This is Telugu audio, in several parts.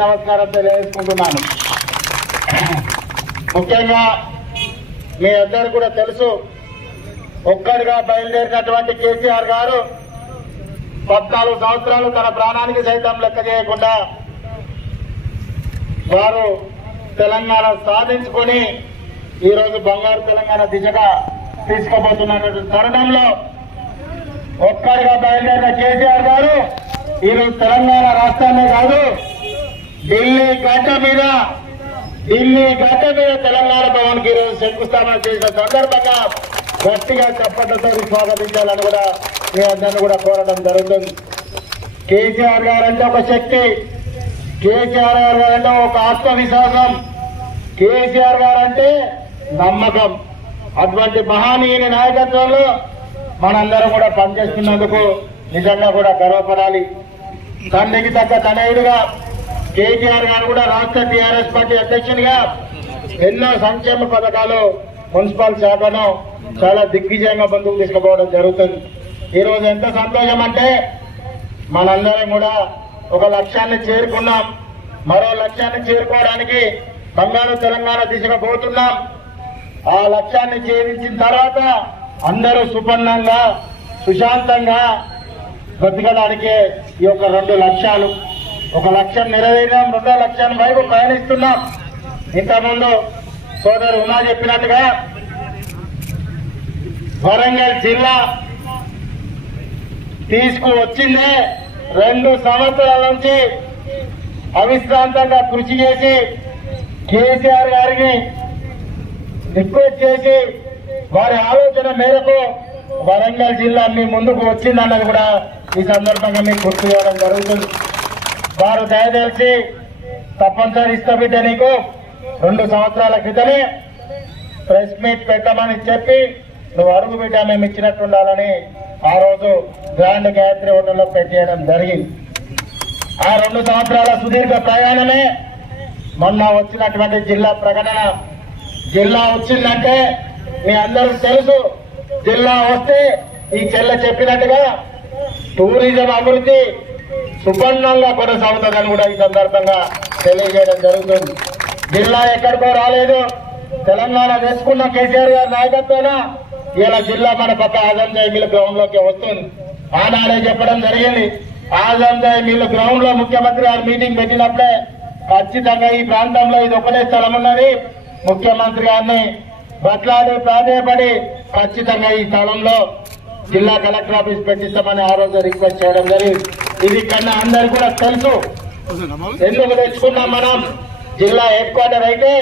నమస్కారం తెలియజేసుకుంటున్నాను. ముఖ్యంగా మీ అందరూ కూడా తెలుసు, ఒక్కడిగా బయలుదేరినటువంటి కేసీఆర్ గారు 14 సంవత్సరాలు తన ప్రాణానికి సైతం లెక్క చేయకుండా వారు తెలంగాణ సాధించుకొని ఈరోజు బంగారు తెలంగాణ దిశగా తీసుకుపోతున్నటువంటి తరుణంలో ఒక్కడిగా బయలుదేరిన కేసీఆర్ గారు ఈరోజు తెలంగాణ రాష్ట్రాన్ని కాదు ఢిల్లీ గడ్డ మీద తెలంగాణ భవన్ కి ఈరోజు శంకుస్థాపన చేసిన సందర్భంగా గట్టిగా చప్పట్లతో స్వాగతించాలని కూడా మీ అందరినీ కూడా కోరడం జరుగుతుంది. కేసీఆర్ గారు అంటే ఒక శక్తి, కేసీఆర్ గారు అంటే ఒక ఆత్మవిశ్వాసం, కేసీఆర్ గారు అంటే నమ్మకం. అటువంటి మహనీయుని నాయకత్వంలో మనందరం కూడా పనిచేస్తున్నందుకు నిజంగా కూడా గర్వపడాలి. తండ్రికి తగ్గ తనయుడిగా కేసీఆర్ గారు కూడా రాష్ట్ర టీఆర్ఎస్ పార్టీ అధ్యక్షునిగా ఎన్నో సంక్షేమ పథకాలు మున్సిపల్ శాఖను చాలా దిగ్విజయంగా ముందుకు తీసుకుపోవడం జరుగుతుంది. ఈరోజు ఎంత సంతోషం అంటే మనందరం కూడా ఒక లక్ష్యాన్ని చేరుకున్నాం, మరో లక్ష్యాన్ని చేరుకోవడానికి బంగారు తెలంగాణ దిశగా పోతున్నాం. ఆ లక్ష్యాన్ని ఛేదించిన తర్వాత అందరూ సుపన్నంగా సుశాంతంగా బ్రతకడానికి ఈ యొక్క 2 లక్ష్యాలు, ఒక లక్ష్యం నెరవేరాం, 2వ లక్ష్యం వైపు పయనిస్తున్నాం. ఇంతకుముందు సోదరు ఉమా చెప్పినట్టుగా వరంగల్ జిల్లా తీసుకువచ్చిందే 2 సంవత్సరాల నుంచి అవిశ్రాంతంగా కృషి చేసి కేసీఆర్ గారికి రిక్వెస్ట్ చేసి వారి ఆలోచన మేరకు వరంగల్ జిల్లా మీ ముందుకు వచ్చిందన్నది కూడా ఈ సందర్భంగా మీకు గుర్తు చేయడం జరుగుతుంది. వారు దయచేసి తప్పనిసరి ఇష్టబిడ్డ నీకు 2 సంవత్సరాల క్రితమే ప్రెస్ మీట్ పెట్టమని చెప్పి నువ్వు అడుగు బిడ్డ మేము ఇచ్చినట్టు ఉండాలని ఆ రోజు గ్రాండ్ గాయత్రి హోటల్లో పెట్టేయడం జరిగింది. ఆ 2 సంవత్సరాల సుదీర్ఘ ప్రయాణమే మొన్న వచ్చినటువంటి జిల్లా ప్రకటన. జిల్లా వచ్చిందంటే మీ అందరికీ తెలుసు, జిల్లా వస్తే ఈ చెల్ల చెప్పినట్టుగా టూరిజం అభివృద్ధి సుపన్నంగా కొనసాగుతుందని కూడా ఈ సందర్భంగా తెలియజేయడం జరుగుతుంది. జిల్లా ఎక్కడికో రాలేదు, తెలంగాణ తెచ్చుకున్న కేసీఆర్ గారి నాయకత్వాన ఇలా జిల్లా మన పక్క ఆజంజాయి మిల్ గ్రౌండ్ లోకి వస్తుంది. ఆనాడే చెప్పడం జరిగింది, ఆజంజాయి మిల్ గ్రౌండ్ లో ముఖ్యమంత్రి గారు మీటింగ్ పెట్టినప్పుడే ఖచ్చితంగా ఈ ప్రాంతంలో ఇది ఒకటే స్థలం ఉన్నది, ముఖ్యమంత్రి గారిని బట్లాడి ప్రాధేయపడి ఖచ్చితంగా ఈ స్థలంలో జిల్లా కలెక్టర్ ఆఫీస్ పెట్టిస్తామని ఆ రోజు రిక్వెస్ట్ చేయడం జరిగింది. ఇది కన్నా అందరు కూడా తెలుసు ఎందుకు తెచ్చుకున్నాం. మనం జిల్లా హెడ్ క్వార్టర్ అయితే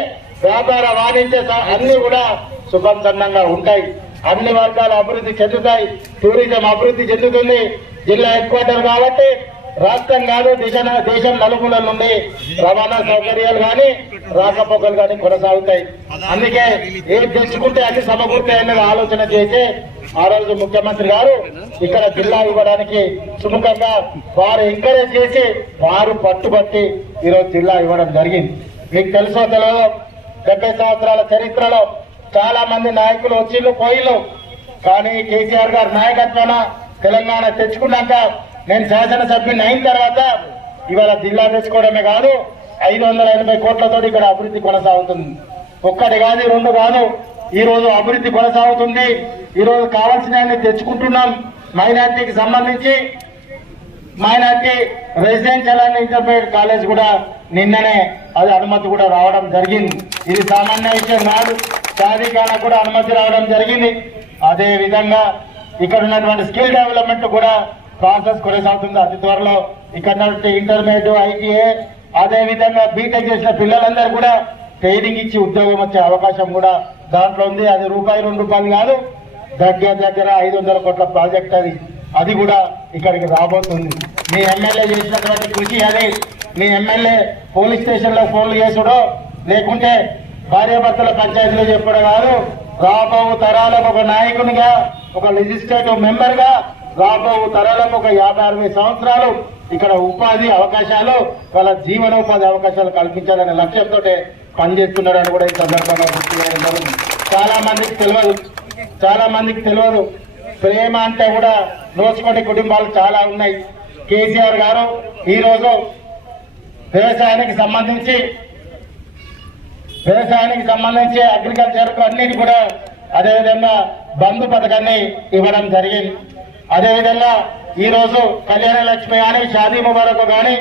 వ్యాపార వాణిజ్య అన్ని కూడా సుసంపన్నంగా ఉంటాయి, అన్ని వర్గాల అభివృద్ధి చెందుతాయి, టూరిజం అభివృద్ధి చెందుతుంది. జిల్లా హెడ్ క్వార్టర్ కాబట్టి రాష్ట్రం కాదు దేశం నలుమూలల నుండి రవాణా సౌకర్యాలు కానీ రాకపోకలు కానీ కొనసాగుతాయి. అందుకే ఏది తెచ్చుకుంటే అన్ని సమకూర్తాయన్నది ఆలోచన చేసి ఆ రోజు ముఖ్యమంత్రి గారు ఇక్కడ జిల్లా ఇవ్వడానికి సుముఖంగా వారు ఎంకరేజ్ చేసి వారు పట్టుబట్టి ఈరోజు జిల్లా ఇవ్వడం జరిగింది. మీకు తెలుసో తెలియదు, 70 సంవత్సరాల చరిత్రలో చాలా మంది నాయకులు వచ్చిళ్ళు పోయిళ్ళు, కానీ కేసీఆర్ గారి నాయకత్వాన తెలంగాణ తెచ్చుకున్నాక నేను శాసనసభ్యుని అయిన తర్వాత ఇవాళ జిల్లా తెచ్చుకోవడమే కాదు 580 కోట్లతో ఇక్కడ అభివృద్ధి కొనసాగుతుంది. ఒక్కటి కాదు 2 కాదు, ఈ రోజు అభివృద్ధి కొనసాగుతుంది. ఈ రోజు కావాల్సిన తెచ్చుకుంటున్నాం. మైనార్టీకి సంబంధించి minority residential and intermediate college కూడా నిన్ననే అది అనుమతి కూడా రావడం జరిగింది. ఇది సామాన్య విషయం కాదు, షాదీఖానా కూడా అనుమతి రావడం జరిగింది. అదే విధంగా ఇక్కడ ఉన్నటువంటి స్కిల్ డెవలప్మెంట్ కూడా ప్రాసెస్ కొనసాగుతుంది. అతి త్వరలో ఇక్కడ ఇంటర్మీడియట్, ఐటీఏ, అదే విధంగా బీటెక్ చేసిన పిల్లలందరూ కూడా ట్రైనింగ్ ఇచ్చి ఉద్యోగం వచ్చే అవకాశం కూడా దాంట్లో ఉంది. అది ₹2 కాదు, దగ్గర 500 కోట్ల ప్రాజెక్ట్ అది కూడా ఇక్కడికి రాబోతుంది. మీ ఎమ్మెల్యే చేసినటువంటి కృషి అది. మీ ఎమ్మెల్యే పోలీస్ స్టేషన్ లో ఫోన్లు చేసుడో లేకుంటే భార్యాభర్తల పంచాయతీలో చెప్పడం కాదు, రాబో తరాలకు ఒక నాయకునిగా, ఒక లెజిస్లేటివ్ మెంబర్ గా రాబో తరాలకు ఒక 50-60 సంవత్సరాలు ఇక్కడ ఉపాధి అవకాశాలు, వాళ్ళ జీవనోపాధి అవకాశాలు కల్పించాలనే లక్ష్యంతో పనిచేస్తున్నారని కూడా ఈ సందర్భంగా గుర్తు చేయడం జరుగుతుంది. చాలా మందికి తెలియదు ప్రేమ అంటే కూడా నోచుకునే కుటుంబాలు చాలా ఉన్నాయి. కేసీఆర్ గారు ఈ రోజు వ్యవసాయానికి సంబంధించి అగ్రికల్చర్ అన్నిటి కూడా అదేవిధంగా బంధు పథకాన్ని ఇవ్వడం జరిగింది. అదేవిధంగా ఈ రోజు కళ్యాణ లక్ష్మి కానీ, షాదీ ముబారక్ కానీ,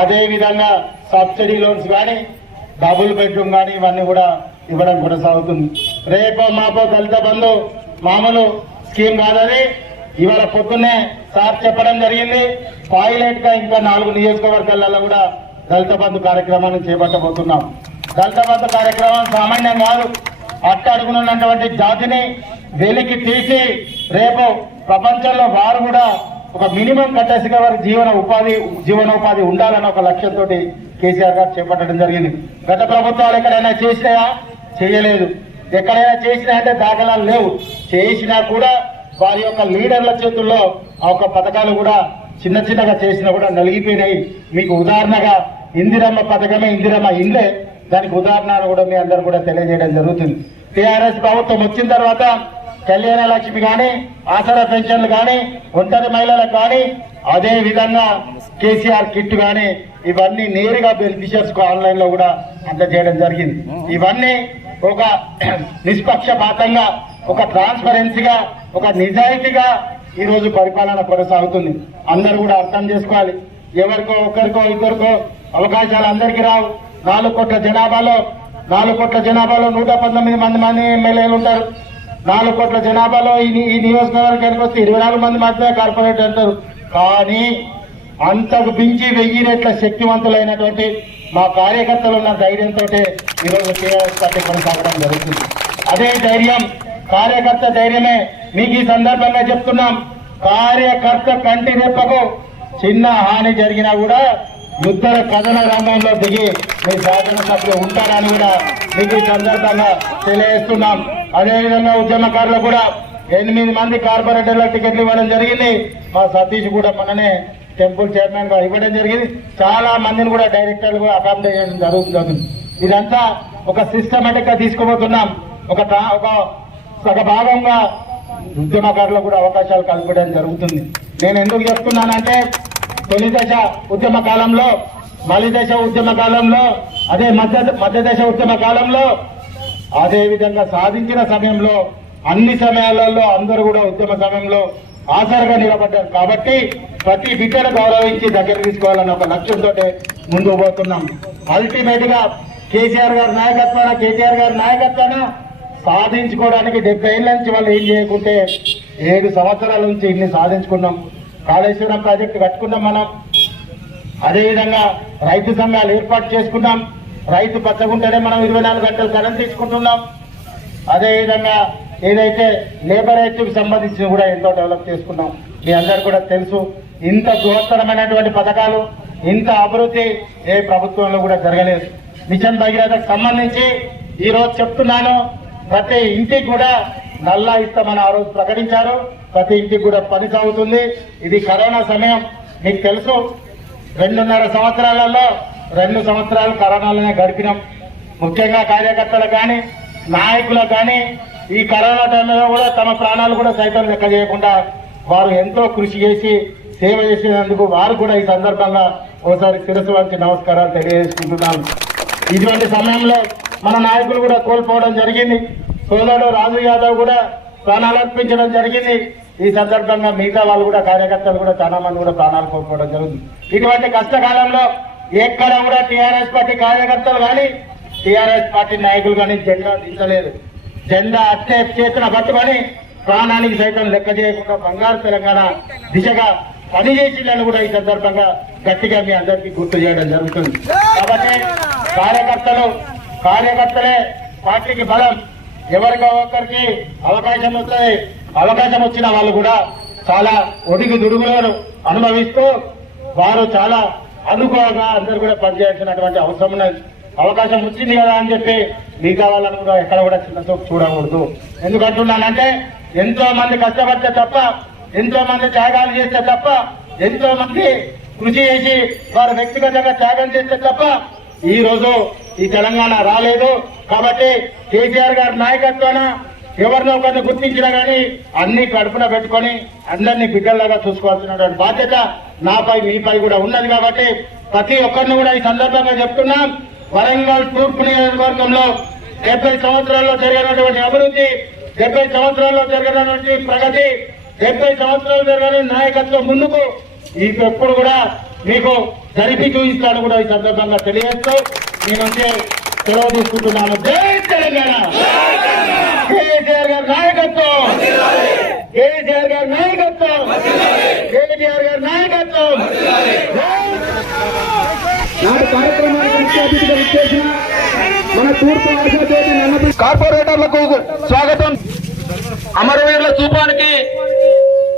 అదేవిధంగా సబ్సిడీ లోన్స్ కానీ, డబుల్ బెడ్రూమ్ కానీ ఇవన్నీ కూడా ఇవ్వడం కొనసాగుతుంది. రేపో మాపో దళిత బంధు మామూలు స్కీమ్ కాదని ఇవాళ పొద్దున్నే సార్ చెప్పడం జరిగింది. పైలట్ గా ఇంకా 4 నియోజకవర్గాలలో కూడా దళిత బంధు కార్యక్రమాన్ని చేపట్టబోతున్నాం. దళిత బంధు కార్యక్రమం సామాన్యం కాదు. అట్టడుగునున్నటువంటి జాతిని వెలికి తీసి రేపు ప్రపంచంలో వారు కూడా ఒక మినిమం కట్టేసిగా వారి జీవనోపాధి ఉండాలన్న ఒక లక్ష్యంతో కేసీఆర్ గారు చేపట్టడం జరిగింది. గత ప్రభుత్వాలు ఎక్కడైనా చేసినాయా? చేయలేదు. ఎక్కడైనా చేసినా అంటే దాఖలాలు లేవు. చేసినా కూడా వారి యొక్క లీడర్ల చేతుల్లో ఆ యొక్క పథకాలు కూడా చిన్నగా చేసినా కూడా నలిగిపోయినాయి. మీకు ఉదాహరణగా ఇందిరమ్మ పథకమే, ఇందిరమ్మ ఇండ్లే దానికి ఉదాహరణ కూడా మీ అందరూ కూడా తెలియజేయడం జరుగుతుంది. టీఆర్ఎస్ ప్రభుత్వం వచ్చిన తర్వాత కళ్యాణ లక్ష్మి కానీ, ఆసరా పెన్షన్లు కానీ, ఒంటరి మహిళలకు కానీ, అదే విధంగా కేసీఆర్ కిట్ కానీ ఇవన్నీ నేరుగా బెనిఫిషియర్స్ కు ఆన్లైన్ లో కూడా అందజేయడం జరిగింది. ఇవన్నీ ఒక నిష్పక్షపాతంగా, ఒక ట్రాన్స్పరెన్సీగా, ఒక నిజాయితీగా ఈ రోజు పరిపాలన కొనసాగుతుంది. అందరూ కూడా అర్థం చేసుకోవాలి. ఎవరికో ఒకరికో ఇద్దరికో అవకాశాలు అందరికీ రావు. 4 కోట్ల జనాభాలో 119 మంది ఎమ్మెల్యేలు ఉంటారు. 4 కోట్ల జనాభాలో ఈ నియోజకవర్గానికి వస్తే 24 మంది మాత్రమే కార్పొరేటర్ అంటారు. కానీ అంతకు మించి 1000 రెట్ల శక్తివంతులైనటువంటి మా కార్యకర్తలు ఉన్న ధైర్యంతో ఈరోజు టీఆర్ఎస్ పార్టీ కొనసాగడం జరుగుతుంది. అదే ధైర్యం, కార్యకర్త ధైర్యమే మీకు ఈ సందర్భంగా చెప్తున్నాం. కార్యకర్త కంటి రెప్పకు చిన్న హాని జరిగినా కూడా యుద్ధ కథన రంగంలో దిగి మీ శాసనసభ్యులు ఉంటారని కూడా మీకు ఈ సందర్భంగా తెలియజేస్తున్నాం. అదేవిధంగా ఉద్యమకారులు కూడా 8 మంది కార్పొరేటర్ల టికెట్లు ఇవ్వడం జరిగింది. మా సతీష్ కూడా మొన్ననే టెంపుల్ చైర్మన్ గా ఇవ్వడం జరిగింది. చాలా మందిని కూడా డైరెక్టర్లు కూడా అకామిడేట్ చేయడం జరుగుతుంది. ఇదంతా ఒక సిస్టమేటిక్ గా తీసుకుపోతున్నాం. ఒక భాగంగా ఉద్యమకారులకు కూడా అవకాశాలు కల్పించడం జరుగుతుంది. నేను ఎందుకు చెప్తున్నానంటే తొలి దశ ఉద్యమ కాలంలో, మలి దశ ఉద్యమ కాలంలో, అదే మధ్య దశ ఉద్యమ కాలంలో, అదే విధంగా సాధించిన సమయంలో అన్ని సమయాలలో అందరూ కూడా ఉద్యమ సమయంలో ఆసరగా నిలబడ్డారు. కాబట్టి ప్రతి బిడ్డను గౌరవించి దగ్గర తీసుకోవాలన్న ఒక లక్ష్యంతో ముందుకు పోతున్నాం. అల్టిమేట్ గా కేసీఆర్ గారి నాయకత్వాన సాధించుకోవడానికి 70 ఏళ్ల నుంచి వాళ్ళు ఏం చేయకుంటే 7 సంవత్సరాల నుంచి ఇన్ని సాధించుకున్నాం. కాళేశ్వరం ప్రాజెక్టు కట్టుకున్నాం మనం. అదేవిధంగా రైతు సంఘాలు ఏర్పాటు చేసుకున్నాం. రైతు పచ్చగుంటేనే మనం 24 గంటలు కరెంట్ తీసుకుంటున్నాం. అదేవిధంగా ఏదైతే లేబర్ రైతుకు సంబంధించి కూడా ఎంతో డెవలప్ చేసుకున్నాం. మీ అందరు కూడా తెలుసు. ఇంత బృహత్తరమైనటువంటి పథకాలు, ఇంత అభివృద్ధి ఏ ప్రభుత్వంలో కూడా జరగలేదు. మిషన్ భగీరథకు సంబంధించి ఈ రోజు చెప్తున్నాను, ప్రతి ఇంటికి కూడా నల్లా ఇస్తామని ఆ రోజు ప్రకటించారు. ప్రతి ఇంటికి కూడా పని సాగుతుంది. ఇది కరోనా సమయం. మీకు తెలుసు, 2.5 సంవత్సరాలలో 2 సంవత్సరాలు కరోనాలోనే గడిపినాం. ముఖ్యంగా కార్యకర్తలు కానీ, నాయకులకు కానీ ఈ కరోనా టైంలో కూడా తమ ప్రాణాలు కూడా సైతం లెక్క చేయకుండా వారు ఎంతో కృషి చేసి సేవ చేసినందుకు వారు కూడా ఈ సందర్భంగా ఒకసారి శిరస్సు వంచి నమస్కారాలు తెలియజేసుకుంటున్నాను. ఇటువంటి సమయంలో మన నాయకులు కూడా కోల్పోవడం జరిగింది. సోదరుడు రాజు యాదవ్ కూడా ప్రాణాలు అర్పించడం జరిగింది. ఈ సందర్భంగా మిగతా వాళ్ళు కూడా కార్యకర్తలు కూడా చాలా మంది కూడా ప్రాణాలు కోల్పోవడం జరుగుతుంది. ఇటువంటి కష్టకాలంలో ఎక్కడ కూడా టీఆర్ఎస్ పార్టీ కార్యకర్తలు కానీ, టీఆర్ఎస్ పార్టీ నాయకులు కానీ జెండా దించలేదు. జెండా అట్టే చేతున పట్టుకొని ప్రాణానికి సైతం లెక్క చేయకుండా బంగారు తెలంగాణ దిశగా పనిచేసిందని కూడా ఈ సందర్భంగా గట్టిగా మీ అందరికీ గుర్తు చేయడం జరుగుతుంది. కాబట్టి కార్యకర్తలు కార్యకర్తలే పార్టీకి బలం. ఎవరికో ఒకరికి అవకాశం వస్తుంది. అవకాశం వచ్చిన వాళ్ళు కూడా చాలా ఒడిగి దుడుగులను అనుభవిస్తూ వారు చాలా అనుకోగా అందరూ కూడా పనిచేయాల్సినటువంటి అవసరం ఉన్నది. అవకాశం వచ్చింది కదా అని చెప్పి మిగతా వాళ్ళని కూడా ఎక్కడ కూడా చిన్న చూపు చూడకూడదు. ఎందుకంటున్నానంటే ఎంతో మంది కష్టపడితే తప్ప, ఎంతో మంది త్యాగాలు చేస్తే తప్ప, ఎంతో మంది కృషి చేసి వారు వ్యక్తిగతంగా త్యాగం చేస్తే తప్ప ఈ రోజు ఈ తెలంగాణ రాలేదు. కాబట్టి కేసీఆర్ గారి నాయకత్వాన ఎవరినో ఒకరిని గుర్తించినా గానీ అన్ని కడుపున పెట్టుకొని అందరినీ బిడ్డల్లాగా చూసుకోవాల్సినటువంటి బాధ్యత నాపై మీపై కూడా ఉన్నది. కాబట్టి ప్రతి ఒక్కరిని కూడా ఈ సందర్భంగా చెప్తున్నాం, వరంగల్ తూర్పు నియోజకవర్గంలో 70 సంవత్సరాల్లో జరిగినటువంటి అభివృద్ధి, 70 సంవత్సరాల్లో జరిగినటువంటి ప్రగతి, 70 సంవత్సరాలు జరిగిన నాయకత్వం ముందుకు ఎప్పుడు కూడా మీకు జరిపి చూపిస్తాను కూడా ఈ సందర్భంగా తెలియజేస్తూ మీ నుంచి సెలవు తీసుకుంటున్నాను. జై తెలంగాణ. కేసీఆర్ గారి నాయకత్వం, కేసీఆర్ గారి నాయకత్వం, కేసీఆర్ గారి నాయకత్వం. నాటి కార్యక్రమానికి ముఖ్య అతిథిగా విచ్చేసిన మన తూర్పు ఆశాజ్యోతి నన్నపల్లి కార్పొరేటర్లకు స్వాగతం. అమరవీరుల స్థూపానికి